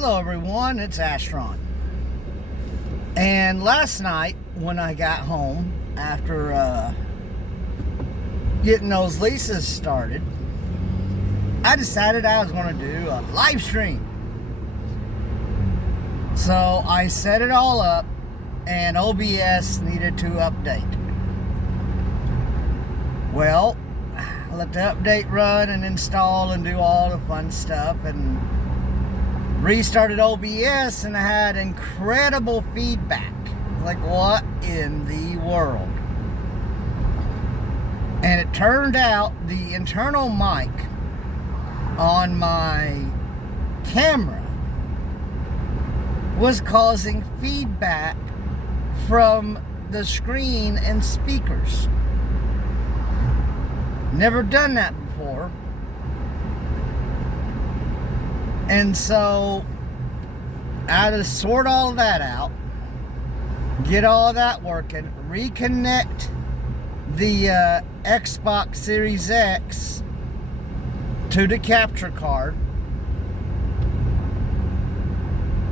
Hello everyone, it's Astron. And last night when I got home after getting those leases started, I decided I was going to do a live stream. So I set it all up and OBS needed to update. Well, I let the update run and install and do all the fun stuff and restarted OBS, and I had incredible feedback. Like, what in the world? And it turned out the internal mic on my camera was causing feedback from the screen and speakers. Never done that before. And so I had to sort all of that out, get all of that working, reconnect the Xbox Series X to the capture card,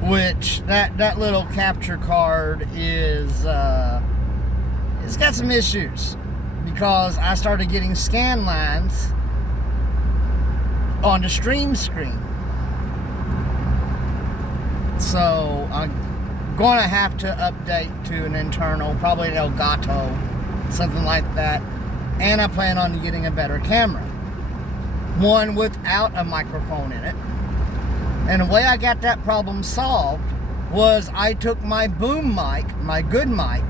which that little capture card is it's got some issues because I started getting scan lines on the stream screen. So I'm going to have to update to an internal, probably an Elgato, something like that. And I plan on getting a better camera. One without a microphone in it. And the way I got that problem solved was I took my boom mic, my good mic,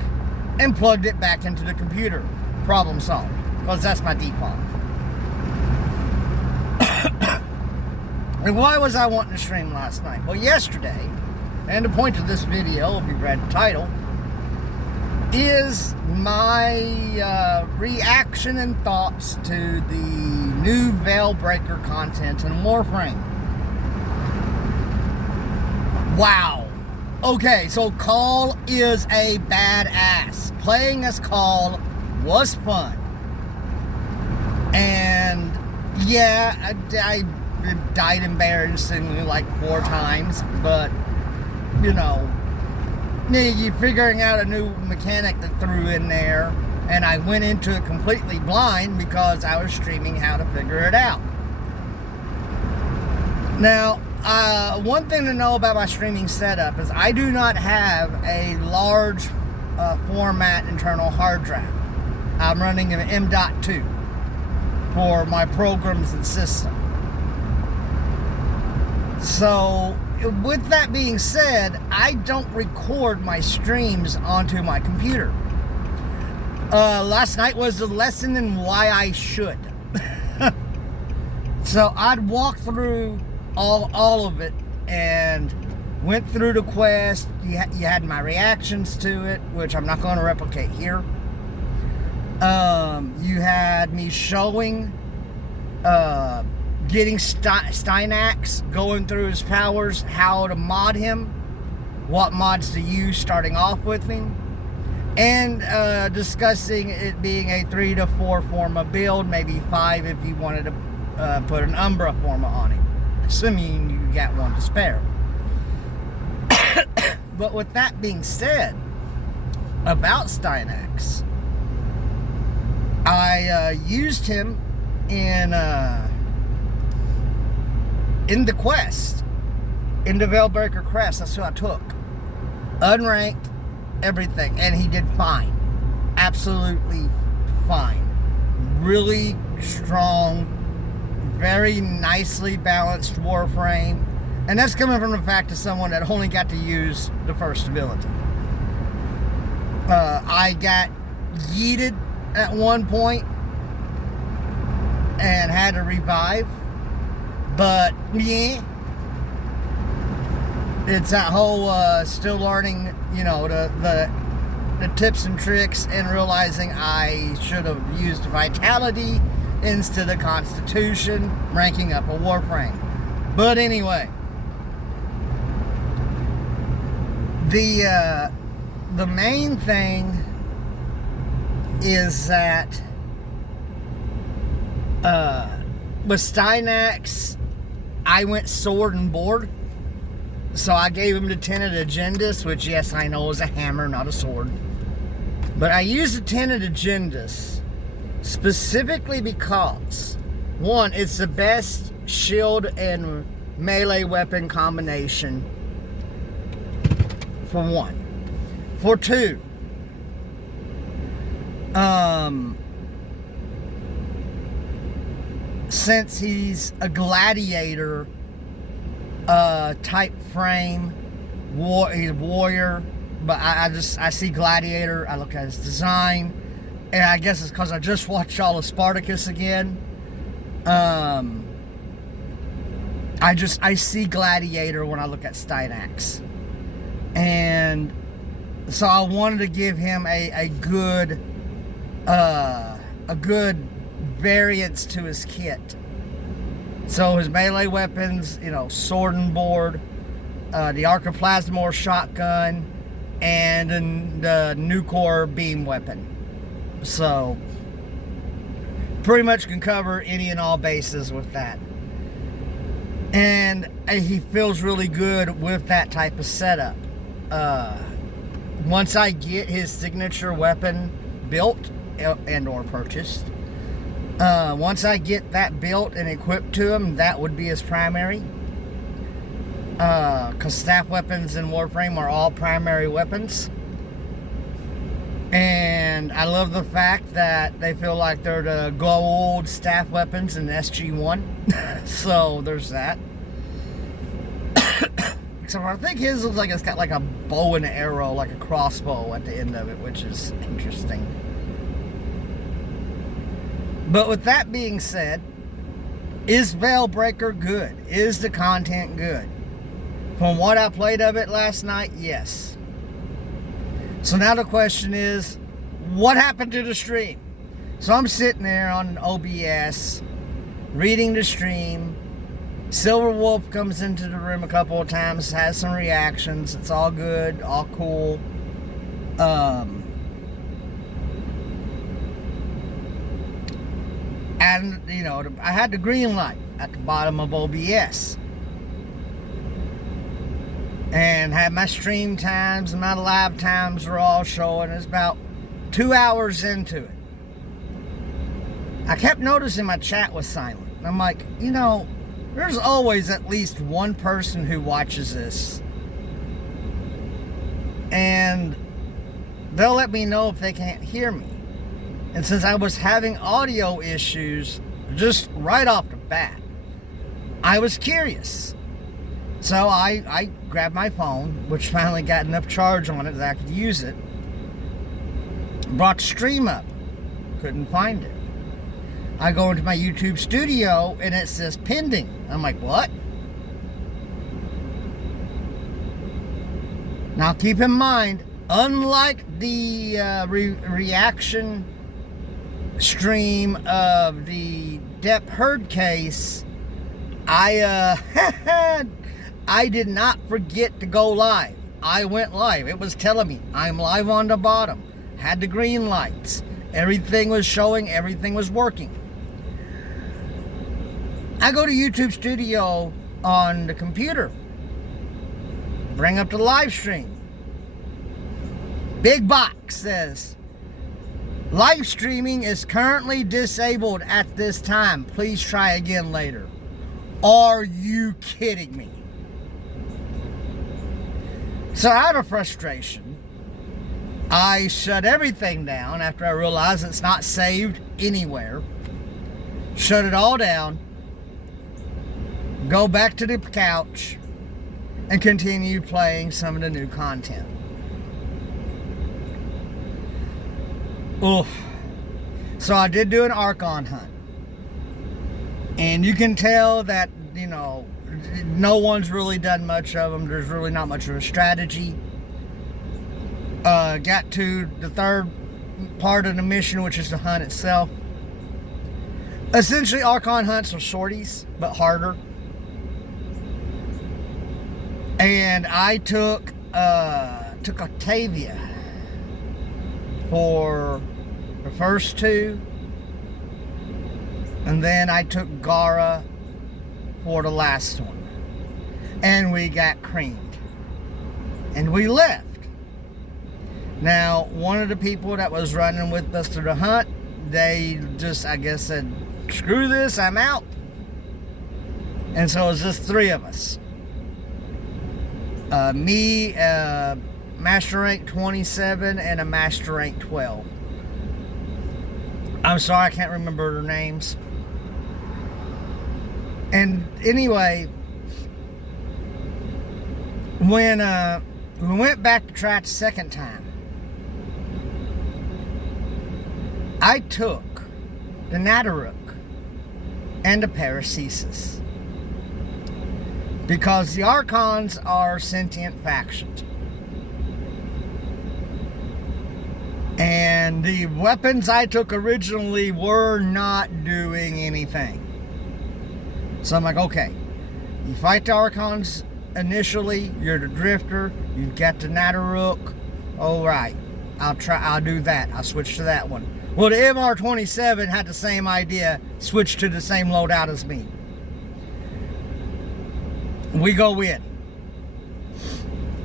and plugged it back into the computer. Problem solved. Because that's my default. And why was I wanting to stream last night? Well, yesterday, and the point of this video, if you've read the title, is my reaction and thoughts to the new Vailbreaker content in Warframe. Wow. Okay, so Call is a badass. Playing as Call was fun. And yeah, I died embarrassingly like 4 times, but you know, you figuring out a new mechanic that threw in there, and I went into it completely blind because I was streaming how to figure it out. Now, one thing to know about my streaming setup is I do not have a large format internal hard drive. I'm running an M.2 for my programs and system. So, with that being said, I don't record my streams onto my computer. Last night was a lesson in why I should. So I'd walk through all of it and went through the quest. You had my reactions to it, which I'm not going to replicate here. You had me showing getting Stynax, going through his powers, how to mod him, what mods to use starting off with him, and discussing it being a 3 to 4 forma build, maybe 5 if you wanted to put an Umbra forma on him, assuming you got one to spare. But with that being said, about Stynax, I used him in the quest, in the Vailbreaker quest. That's who I took. Unranked, everything. And he did fine. Absolutely fine. Really strong, very nicely balanced Warframe. And that's coming from the fact of someone that only got to use the first ability. I got yeeted at one point and had to revive. But, yeah, it's that whole still learning, you know, the tips and tricks, and realizing I should have used Vitality instead of Constitution, ranking up a Warframe. But anyway, the main thing is that with Stynax, I went sword and board. So I gave him the Tenet Agendus, which, yes, I know is a hammer, not a sword. But I used the Tenet Agendus specifically because, one, it's the best shield and melee weapon combination, for one. For two, since he's a gladiator type frame, he's a warrior, but I see gladiator, I look at his design, and I guess it's because I just watched all of Spartacus again. I see gladiator when I look at Stynax, and so I wanted to give him a good variance to his kit. So his melee weapons, sword and board, the Archiplasmor shotgun, and the Nucor beam weapon. So pretty much can cover any and all bases with that. And he feels really good with that type of setup. Once I get his signature weapon built and or purchased, once I get that built and equipped to him, that would be his primary. Because staff weapons in Warframe are all primary weapons. And I love the fact that they feel like they're the gold staff weapons in SG1. So there's that. Except for I think his looks like it's got like a bow and arrow, like a crossbow at the end of it, which is interesting. But with that being said, is Vailbreaker good? Is the content good? From what I played of it last night, yes. So now the question is, what happened to the stream? So I'm sitting there on OBS, reading the stream. Silver Wolf comes into the room a couple of times, has some reactions. It's all good, all cool. And, I had the green light at the bottom of OBS. And had my stream times and my live times are all showing. It's about 2 hours into it. I kept noticing my chat was silent. And I'm like, there's always at least one person who watches this. And they'll let me know if they can't hear me. And since I was having audio issues just right off the bat, I was curious. So I grabbed my phone, which finally got enough charge on it that I could use it. Brought the stream up. Couldn't find it. I go into my YouTube studio and it says pending. I'm like, what? Now keep in mind, unlike the reaction stream of the Depp Heard case, I did not forget to go live. I went live. It was telling me I'm live on the bottom. Had the green lights. Everything was showing. Everything was working. I go to YouTube Studio on the computer. Bring up the live stream. Big box says, live streaming is currently disabled at this time. Please try again later. Are you kidding me? So out of frustration, I shut everything down after I realized it's not saved anywhere. Shut it all down. Go back to the couch and continue playing some of the new content. Oof. So I did do an Archon hunt. And you can tell that, no one's really done much of them. There's really not much of a strategy. Got to the third part of the mission, which is the hunt itself. Essentially, Archon hunts are shorties, but harder. And I took Octavia for the first two, and then I took Gara for the last one, and we got creamed. and we left. Now, one of the people that was running with us to the hunt, they just, I guess, said, screw this, I'm out. And so it was just 3 of us. Me, Master Rank 27, and a Master Rank 12. I'm sorry, I can't remember their names. And anyway, when we went back to try it the second time, I took the Nataruk and the Paracesis, because the Archons are sentient factions. And the weapons I took originally were not doing anything. So I'm like, okay, you fight the Archons initially, you're the Drifter, you've got the Nataruk, alright, I'll do that, I'll switch to that one. Well, the MR-27 had the same idea, switched to the same loadout as me. We go in.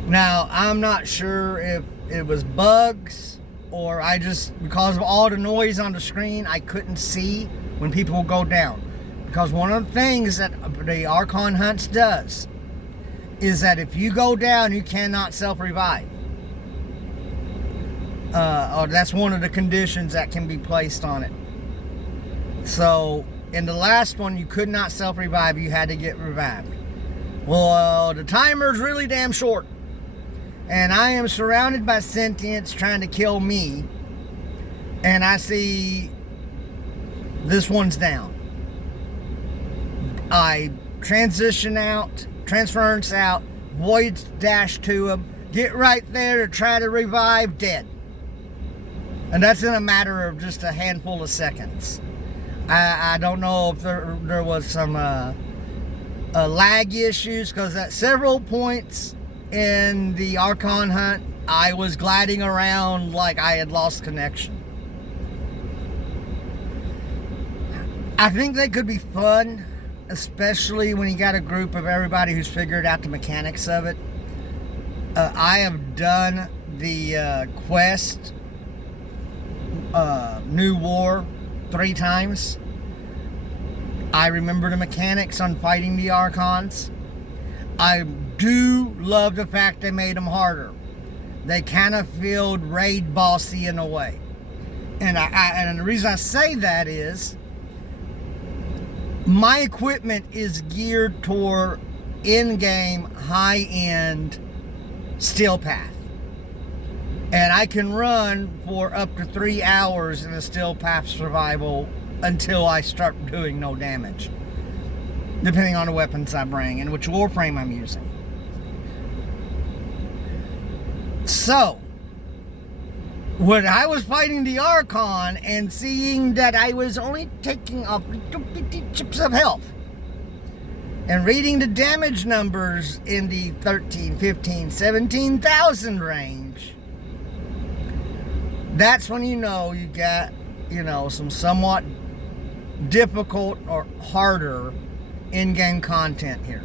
Now, I'm not sure if it was bugs, or I just, because of all the noise on the screen, I couldn't see when people would go down. Because one of the things that the Archon Hunts does is that if you go down, you cannot self-revive. Or that's one of the conditions that can be placed on it. So, in the last one, you could not self-revive, you had to get revived. Well, the timer's really damn short. And I am surrounded by sentients trying to kill me. And I see this one's down. I transition out, transference out, void dash to him, get right there to try to revive, dead. And that's in a matter of just a handful of seconds. I don't know if there was some lag issues, because at several points in the Archon hunt, I was gliding around like I had lost connection. I think they could be fun, especially when you got a group of everybody who's figured out the mechanics of it. I have done the quest New War 3 times. I remember the mechanics on fighting the Archons. I do love the fact they made them harder. They kind of feel raid bossy in a way. And and the reason I say that is my equipment is geared toward in-game, high-end steel path. And I can run for up to 3 hours in a steel path survival until I start doing no damage, depending on the weapons I bring and which Warframe I'm using. So, when I was fighting the Archon and seeing that I was only taking off little bitty chips of health, and reading the damage numbers in the 13, 15, 17,000 range, that's when you know you got, some somewhat difficult or harder in-game content here.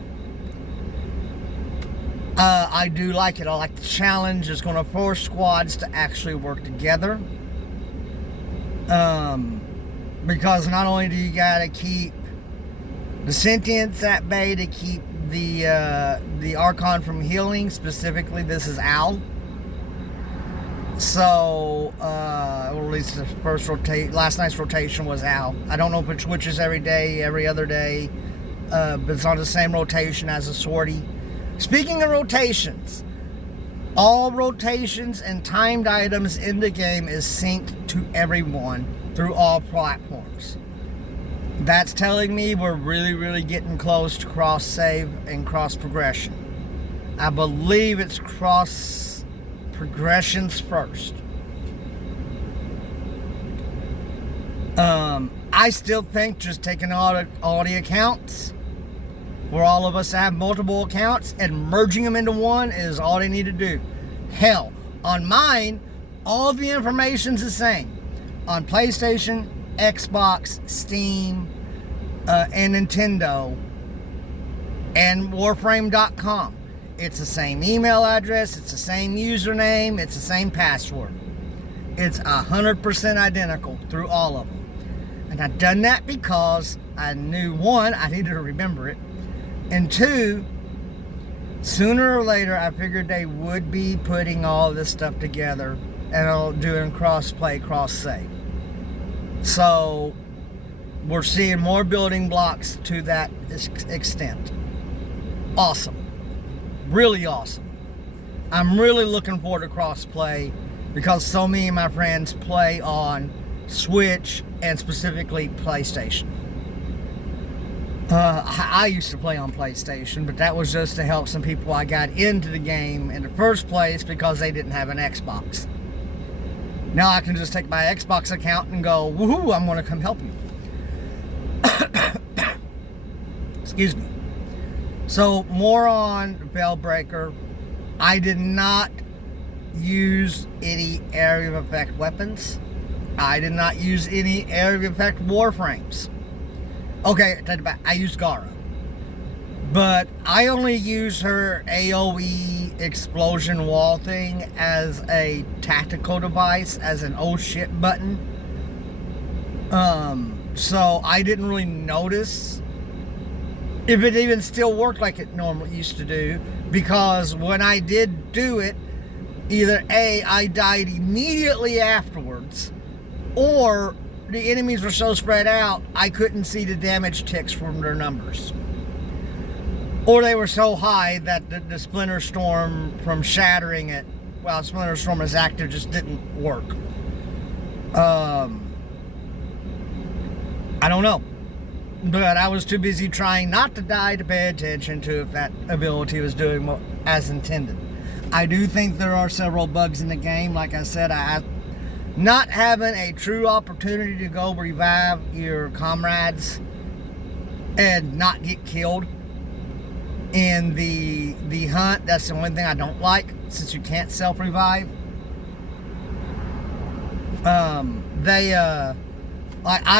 I do like it. I like the challenge. It's going to force squads to actually work together. Because not only do you got to keep the sentients at bay to keep the Archon from healing, specifically this is Al. So, or at least the last night's rotation was Al. I don't know if it switches every day, every other day, but it's on the same rotation as a sortie. Speaking of rotations, all rotations and timed items in the game is synced to everyone through all platforms. That's telling me we're really, really getting close to cross save and cross progression. I believe it's cross progressions first. I still think just taking all the accounts, where all of us have multiple accounts, and merging them into one is all they need to do. Hell, on mine, all the information's the same. On PlayStation, Xbox, Steam, and Nintendo, and Warframe.com. It's the same email address, it's the same username, it's the same password. It's 100% identical through all of them. And I've done that because I knew, one, I needed to remember it, and two, sooner or later I figured they would be putting all this stuff together and doing cross-play, cross-save. So we're seeing more building blocks to that extent. Awesome. Really awesome. I'm really looking forward to cross-play because so many of my friends play on Switch and specifically PlayStation. I used to play on PlayStation, but that was just to help some people I got into the game in the first place because they didn't have an Xbox. Now I can just take my Xbox account and go, woohoo, I'm going to come help you. Excuse me. So, more on Vailbreaker. I did not use any area of effect weapons. I did not use any area of effect warframes. Okay, I used Gara. But I only used her AoE explosion wall thing as a tactical device, as an oh shit button. So I didn't really notice if it even still worked like it normally used to do, because when I did do it, either A, I died immediately afterwards, or the enemies were so spread out, I couldn't see the damage ticks from their numbers. Or they were so high that the Splinter Storm from shattering it while Splinter Storm is active just didn't work. I don't know. But I was too busy trying not to die to pay attention to if that ability was doing what, as intended. I do think there are several bugs in the game. Like I said, not having a true opportunity to go revive your comrades and not get killed in the hunt, that's the only thing I don't like, since you can't self-revive. I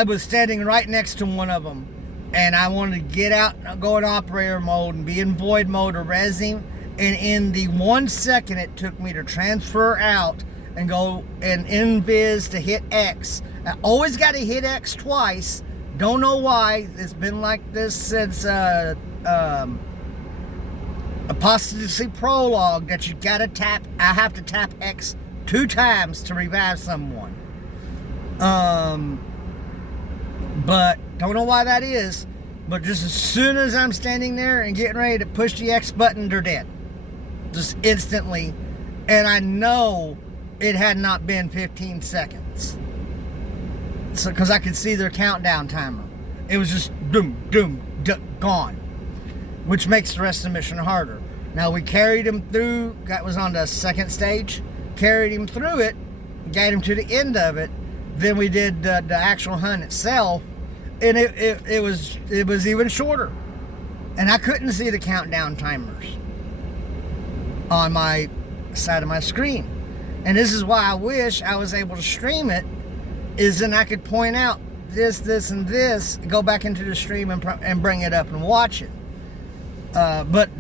was standing right next to one of them, and I wanted to get out and go in operator mode and be in void mode to res him, and in the 1 second it took me to transfer out and go and invis to hit X. I always got to hit X twice. Don't know why. It's been like this since Apostasy Prologue, that you gotta tap. I have to tap X 2 times to revive someone. But don't know why that is. But just as soon as I'm standing there and getting ready to push the X button, they're dead. Just instantly. And I know it had not been 15 seconds. So, because I could see their countdown timer. It was just doom, doom, gone. Which makes the rest of the mission harder. Now we carried him through, that was on the second stage, carried him through it, got him to the end of it, then we did the actual hunt itself, and it was even shorter. And I couldn't see the countdown timers on my side of my screen. And this is why I wish I was able to stream it, is then I could point out this, and this, go back into the stream and bring it up and watch it. But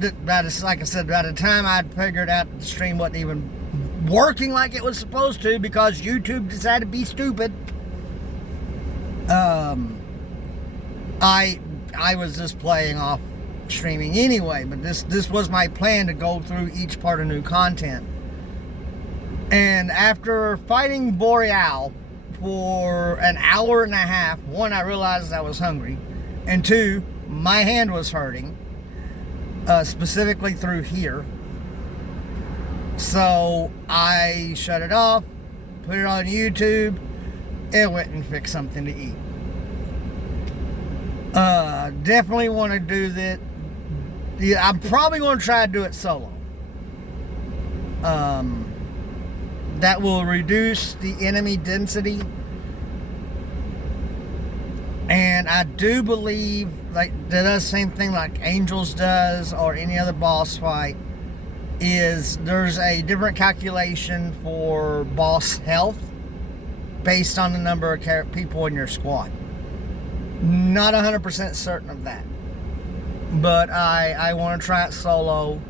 like I said, by the time I'd figured out the stream wasn't even working like it was supposed to, because YouTube decided to be stupid, I was just playing off streaming anyway. But this was my plan, to go through each part of new content. And after fighting Boreal for an hour and a half, one, I realized I was hungry, and two, my hand was hurting. Specifically through here. So I shut it off, put it on YouTube, and went and fixed something to eat. Definitely want to do that. Yeah, I'm probably going to try to do it solo. That will reduce the enemy density. And I do believe, like, that does the same thing like Angels does, or any other boss fight, is there's a different calculation for boss health based on the number of people in your squad. Not 100% certain of that. But I want to try it solo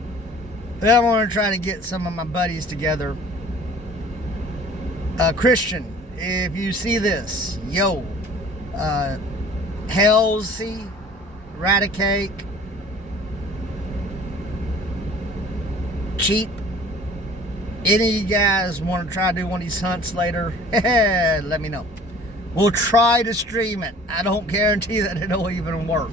Then I want to try to get some of my buddies together. Christian, if you see this, yo, Halsey, Radicake, Cheap, any of you guys want to try to do one of these hunts later, let me know. We'll try to stream it. I don't guarantee that it'll even work.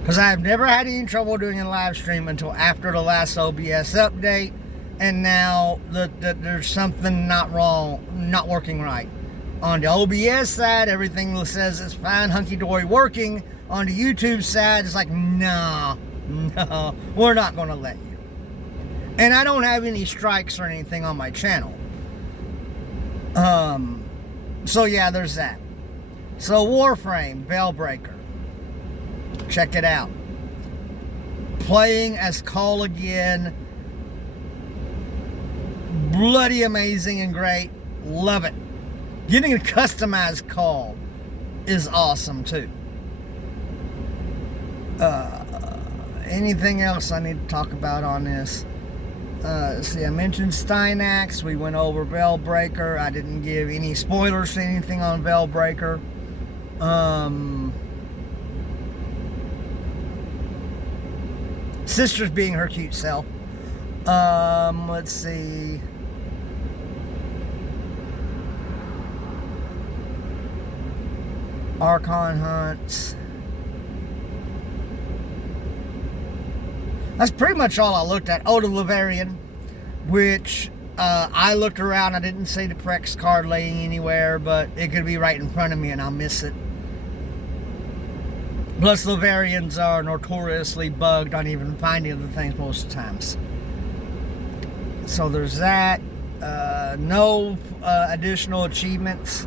Because I've never had any trouble doing a live stream until after the last OBS update. And now there's something not working right. On the OBS side, everything says it's fine, hunky-dory working. On the YouTube side, it's like, no, we're not going to let you. And I don't have any strikes or anything on my channel. So yeah, there's that. So Warframe Vailbreaker. Check it out. Playing as Call again. Bloody amazing and great. Love it. Getting a customized Call is awesome too. Anything else I need to talk about on this? See, I mentioned Stynax. We went over Vailbreaker. I didn't give any spoilers to anything on Vailbreaker. Sister's being her cute self. Let's see. Archon hunts. That's pretty much all I looked at. Oh, the Livarian, which I looked around. I didn't see the Prex card laying anywhere, but it could be right in front of me and I'll miss it. Plus, Livarians are notoriously bugged on even finding the things most of the times. So there's that. No additional achievements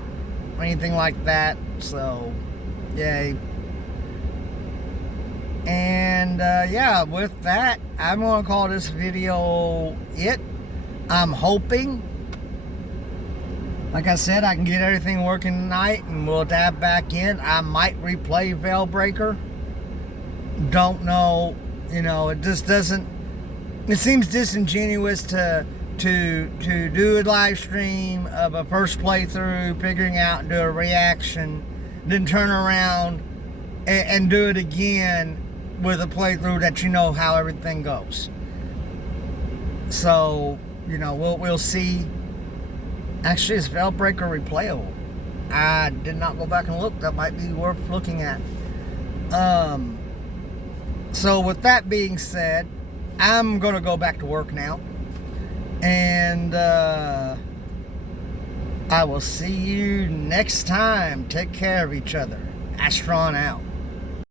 or anything like that. So, yay. And yeah, with that, I'm going to call this video it. I'm hoping, like I said, I can get everything working tonight and we'll dive back in. I might replay Vailbreaker. Don't know, you know, it just doesn't, it seems disingenuous to do a live stream of a first playthrough, figuring out and do a reaction, then turn around and do it again with a playthrough that you know how everything goes. So, you know, we'll see. Actually, is Vailbreaker replayable? I did not go back and look. That might be worth looking at. So with that being said, I'm gonna go back to work now. And I will see you next time. Take care of each other. Astron out.